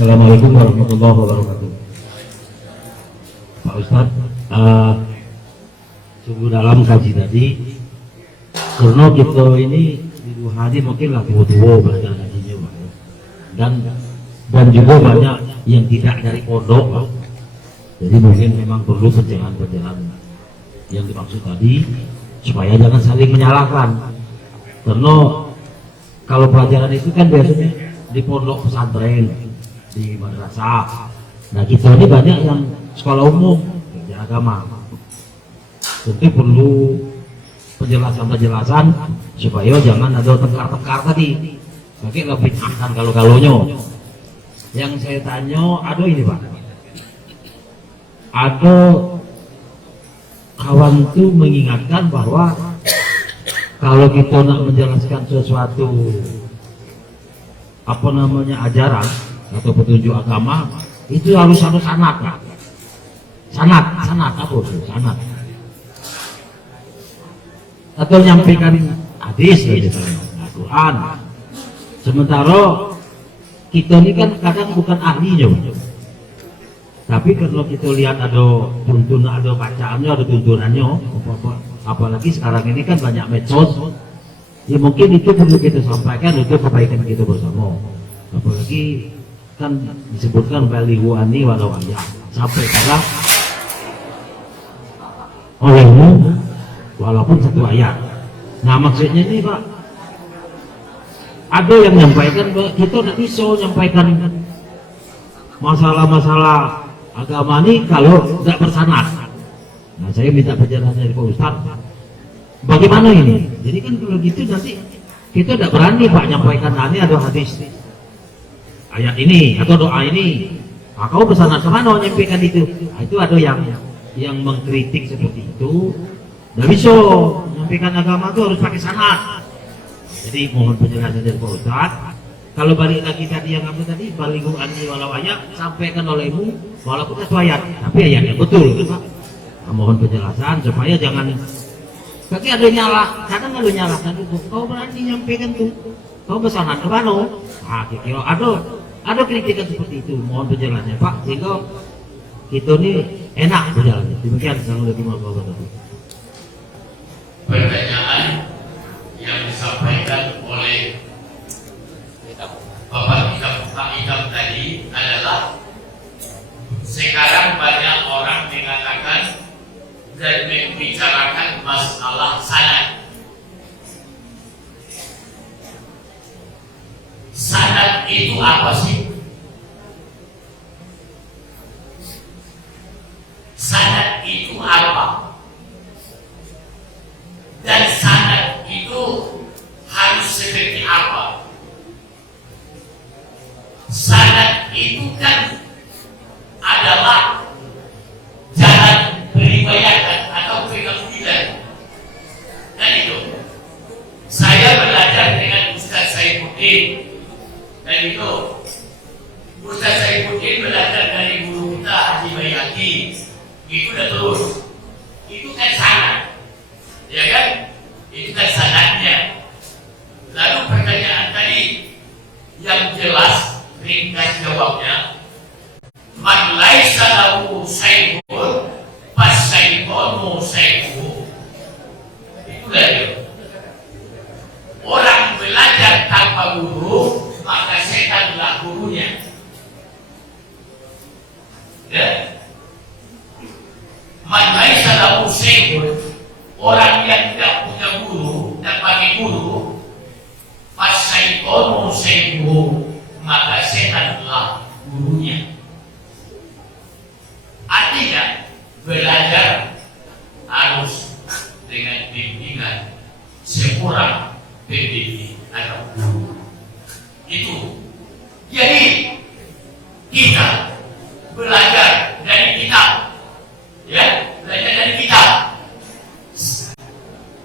Assalamualaikum warahmatullahi wabarakatuh. Pak Ustadz, sungguh dalam kaji tadi, karena kita ini di dua hari mungkin lah tua belajar kajinya, Pak. Dan juga banyak yang tidak dari pondok, Pak. Jadi mungkin memang perlu perjalanan yang dimaksud tadi, supaya jangan saling menyalahkan. Karena kalau pelajaran itu kan biasanya di pondok pesantren, di madrasah. Nah kita ini banyak yang sekolah umum, belajar agama. Tentu perlu penjelasan supaya jangan ada tengkar-tengkar tadi. Mungkin lebih akan kalau-kalonyo. Yang saya tanya, ada ini Pak. Ada kawan itu mengingatkan bahwa kalau kita nak menjelaskan sesuatu ajaran atau petunjuk agama, itu harus ada sanad. Sanad apa itu? Sanad. Atau nyampaikan hadis dari Al-Quran. Sementara kita ini kan kadang bukan ahlinya, tapi kalau kita lihat ada tuntunan, ada bacaannya, ada tuntunannya, apalagi sekarang ini kan banyak medsos, ya mungkin itu perlu kita sampaikan untuk kebaikan kita bersama. Apalagi kan disebutkan balihu ani walau ayat, sampaikanlah olehmu walaupun satu ayat. Nah maksudnya ini Pak, ada yang menyampaikan bahwa kita tidak bisa menyampaikan masalah-masalah agama ini kalau tidak bersanad. Nah saya minta penjelasan dari Pak Ustadz, bagaimana ini? Jadi kan kalau gitu nanti kita tidak berani Pak menyampaikan ini ada hadis ayat ini atau doa ini. Nah, kau bersanad kemana menyampaikan itu? Nah, itu ada yang mengkritik seperti itu. Tidak bisa menyampaikan agama itu harus pakai sanad. Jadi mohon penjelasan dari Pak Ustadz. Kalau balik lagi tadi yang apa tadi, balighu anni walau ayat, sampaikan olehmu walaupun satu ayat, tapi ayat yang betul, Pak. Nah, mohon penjelasan supaya jangan tapi ada nyalah, kadang ada nyalahkan itu. Kau berani nyampaikan tuh, kau bersanad ke mana? Nah, kira ada kritikan seperti itu. Mohon penjelasannya Pak, sehingga kita ini enak berjalannya. Demikian Assalamualaikum warahmatullahi wabarakatuh. Pertanyaan yang disampaikan oleh Bapak Idam tadi adalah sekarang banyak orang mengatakan dan membicarakan masalah sanad. Sanad itu apa sih? Sanad itu apa? Dan sanad itu harus seperti apa? Sanad itu kan adalah jalan periwayatan atau pengambilan. Dan itu saya belajar dengan Ustaz Saifuddin. Dan itu Ustaz Saifuddin belajar dari guru kita Haji Bayhaqi. Itu udah terus. Itu kan sanad, ya kan? Itu kan sanadnya. Lalu pertanyaan tadi yang jelas ringkas jawabnya, man laisa lahu sayyidun fasayyidunu sayyidu. Itulah dia. Orang belajar tanpa guru, maka setanlah gurunya. Ya. Man laisa lahu sayyidun, orang yang tidak punya guru, tidak pakai guru, fasayyidunu sayyidu, maka setanlah gurunya. Artinya belajar harus dengan bimbingan seorang pendidik atau guru. Itu. Jadi kita belajar dari kitab, ya, belajar dari kitab.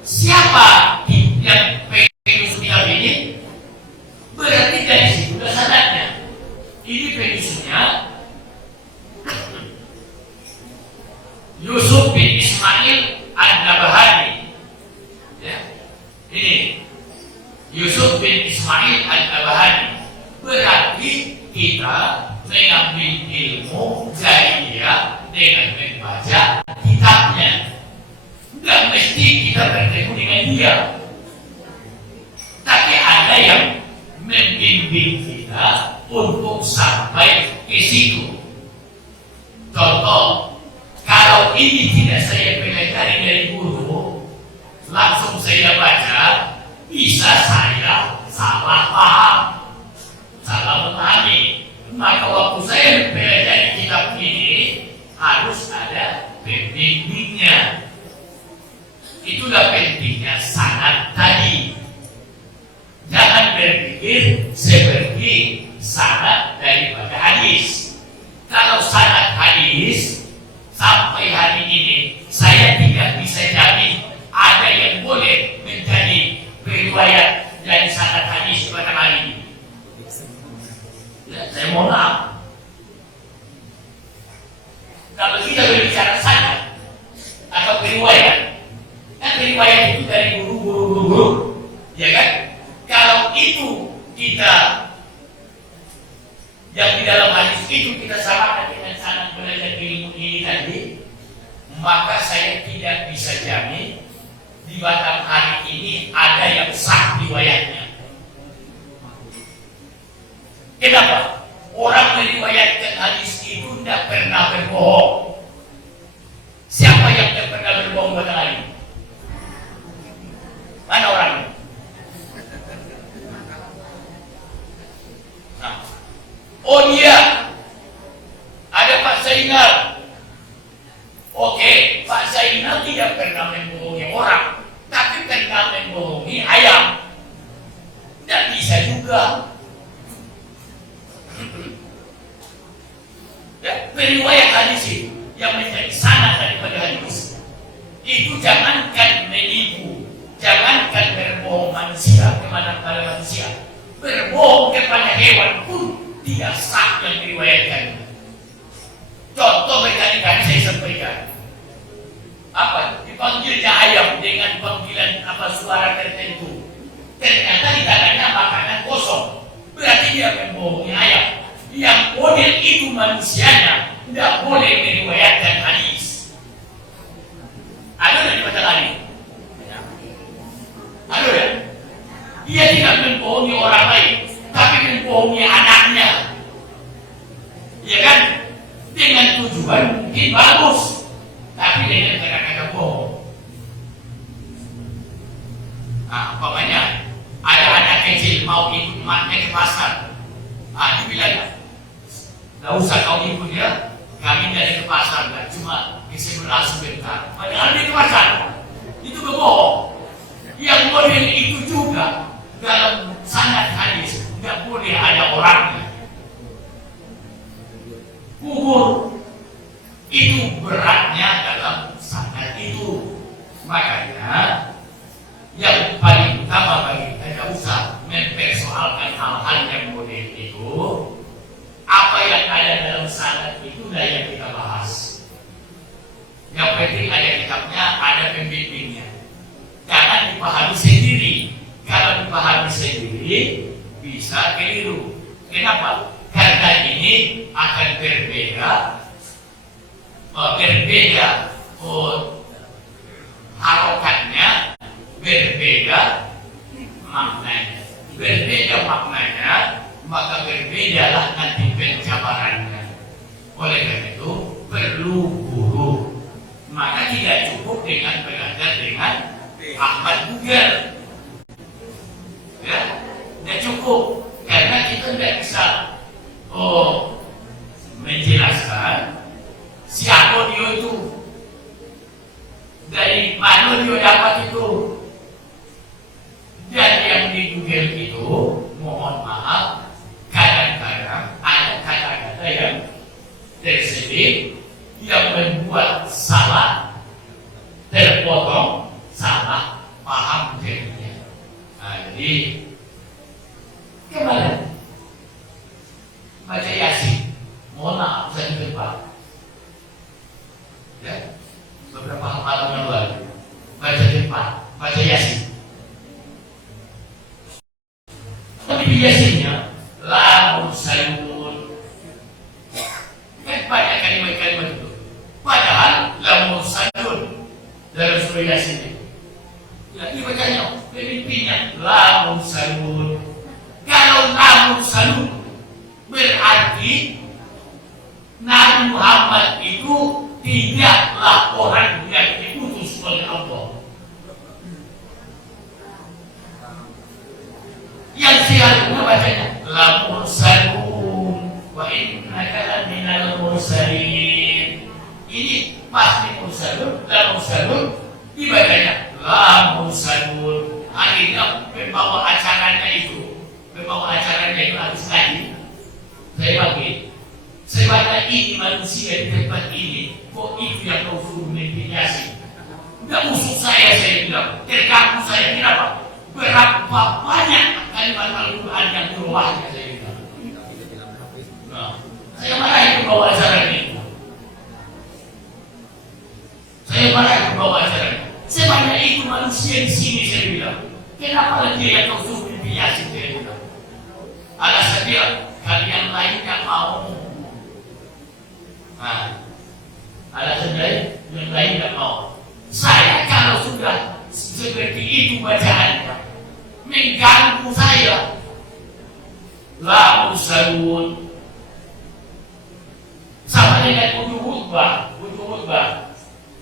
Siapa yang penyusun kitab ini? Berarti dari situ sanadnya. Ini penyusunnya Yusuf bin Ismail An-Nabahani. Ya. Ini Yusuf bin Ismail An-Nabahani. Berarti kita mengambil ilmu dari dia dengan membaca kitabnya. Tidak mesti kita bertemu dengan dia, tapi ada yang membimbing kita untuk sampai ke situ. Contoh, kalau ini tidak saya pelajari dari guru, langsung saya baca, bisa saya salah paham, salah memahami. Maka waktu saya mempelajari kitab ini harus ada pembimbingnya. Itulah pentingnya sanad tadi. Jangan berpikir seperti sanad daripada hadis. Kalau sanad hadis sampai hari ini saya tidak bisa jamin ada yang boleh menjadi riwayat dari sanad hadis pada hari ini. Ya, saya mohon maaf. Kalau kita berbicara sanad atau riwayat, kan riwayat itu dari guru, ya kan? Kalau itu kita yang di dalam hadis itu kita samakan dengan sanad belajar ilmu ini tadi, maka saya tidak bisa jamin di batang hari ini ada yang sah riwayatnya. Kenapa? Orang meriwayatkan hadis itu tidak pernah berbohong. Siapa yang tidak pernah berbohong batang hari? Mana orangnya? Nah. Oh dia ada Pak Zainal. Oke, Pak Zainal tidak pernah membohongi orang, tapi pernah membohongi ayam. Tidak bisa juga. Ya, periwayat hadis itu yang menjadi sanad daripada hadis itu jangankan menipu, jangankan berbohong manusia kepada manusia, berbohong kepada hewan pun tidak sah yang diriwayatkan. Contoh berkali-kali saya sampaikan, apa dipanggilnya ayam dengan panggilan apa suara tertentu, ternyata di dalamnya makanan kosong, berarti dia membohongi ayam. Yang model itu manusianya tidak boleh meriwayatkan hadis. Ada dari baca lagi? Ada ya? Dia tidak membohongi orang lain, tapi membohongi anaknya. Ya kan? Dengan tujuan mungkin bagus, tapi dengan kata-kata bohong. Nah, umpamanya ada anak kecil mau ikut emaknya ke pasar. Dibilang, nggak usah kau ikut ya, kami dari ke pasar, nggak cuma ke sebelah sebentar. Padahal dia ke pasar, itu berbohong. Yang model itu juga dalam sanad hadis nggak boleh ada orangnya. Kubur itu beratnya dalam sanad itu. Makanya yang paling utama bagi kita tidak usah mempersoalkan hal-hal yang model itu. Apa yang ada dalam sanad itu dah yang kita bahas. Yang penting ada kitabnya, ada pembimbingnya. Jangan dipahami sendiri. Kalau dipahami sendiri bisa keliru. Kenapa? Karena ini akan berbeda harokatnya, berbeda maknanya, maka berbedalah nanti penjabarannya. Oleh karena itu perlu guru. Maka tidak cukup dengan belajar dengan Ahmad Google. Ya, tidak cukup karena kita tidak bisa menjelaskan siapa dia itu, dari mana dia dapat itu. Dan yang di Google itu, mohon maaf, kadang-kadang ada kata-kata yang terselip yang membuat salah, terpotong, salah paham jadinya. Jadi kemana? Baca Yasin, mohon maaf saya lupa. Ya, beberapa halaman yang lalu baca cepat, baca Yasin. Tapi di Yasinnya la mursalun sepeda sini. Jadi bacanya pemimpinnya lamun salun. Kalau lamun salun berarti Nabi Muhammad itu tidaklah orang yang diutus oleh Allah. Yang seharusnya bacanya lamun salun wa innaka laminal mursalin. Ini pasti mursalun, lamun salun dibacanya lamun salun. Akhirnya pembawa acaranya itu harus ngaji. Saya baca ini manusia di tempat ini, kok itu yang kau suruh mediasi? Tidak musuh saya bilang, terganggu saya, kenapa? Berapa banyak kalimat Al-Quran yang di rumahnya, saya bilang. Nah, saya marahi pembawa acara itu. Saya baca itu manusia di sini, saya bilang. Kenapa dia yang kau suruh mediasi, saya bilang. Alasan dia, kalian lainnya mau. Nah, alasan yang lain tidak mau. Saya kalau sudah seperti itu bacaannya mengganggu saya. La musalun sama dengan ujung khutbah.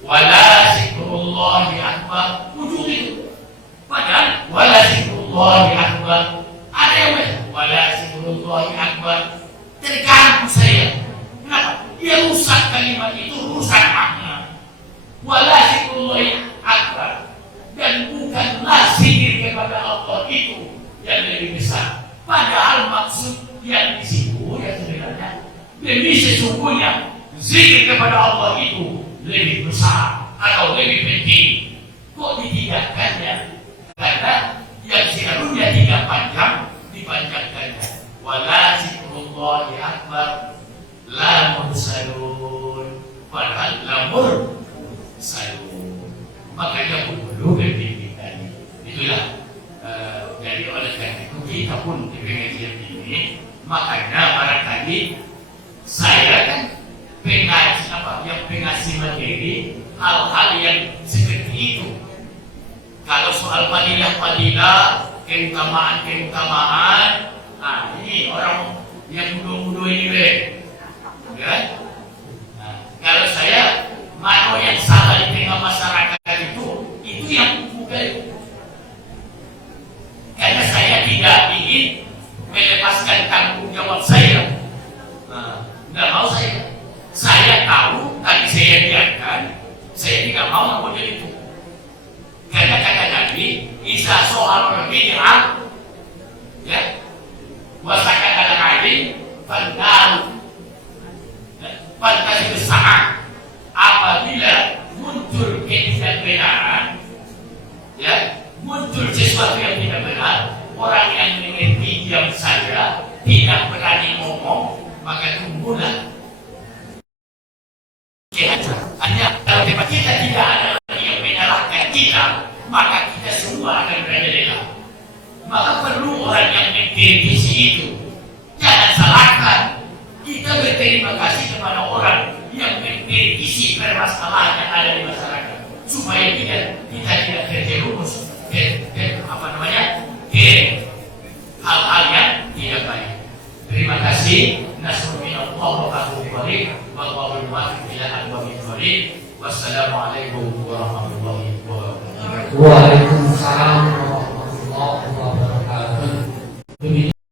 Wala zikrullahi akbar. Ujung itu. Padahal wala zikrullahi akbar. Ada yang wala zikrullahi akbar. Terganggu saya. Kenapa? Dia rusak kalimat itu, rusak makna. Wala zikrullahi akbar. Dan bukanlah zikir kepada Allah itu yang lebih besar. Padahal maksud yang di situ yang sebenarnya lebih sesungguhnya zikir kepada Allah itu lebih besar atau lebih penting. Kok ditidakkannya? Karena yang seharusnya tidak panjang dipanjangkannya. Wala zikrullahi akbar. Lamur salun, padahal lamur salun. Makanya perlu berpikir tadi. Itulah dari oleh karena itu kita pun di pengajian ini. Makanya barangkali saya kan pengasih materi hal-hal yang seperti itu. Kalau soal fadilah, keutamaan, nah ini orang yang muda-muda ini ya. Nah, kalau saya mana yang salah di tengah masyarakat itu yang bukan. Karena saya tidak ingin melepaskan tanggung jawab saya. Nah, tidak mau saya. Saya tahu tadi saya biarkan, saya tidak mau model itu. Karena kata Nabi, Isa soal bid'ah, ya, wasaka dalam alim, fandal. Pantas besar apabila muncul ketidakbenaran, ya, muncul sesuatu yang tidak benar, orang yang mengerti diam saja, tidak berani ngomong, maka tunggulah. Hanya kalau tempat kita tidak ada yang menyalahkan kita, maka kita semua akan berada dalam. Maka perlu orang yang mengkritisi itu. Jangan salahkan. Kita berterima kasih kepada orang yang mengkritisi permasalahan yang ada di masyarakat supaya kita tidak terjerumus ke hal-hal yang tidak baik. Terima kasih. Nasrullah wa barakatuh. Wassalamualaikum warahmatullahi wabarakatuh. Waalaikumsalam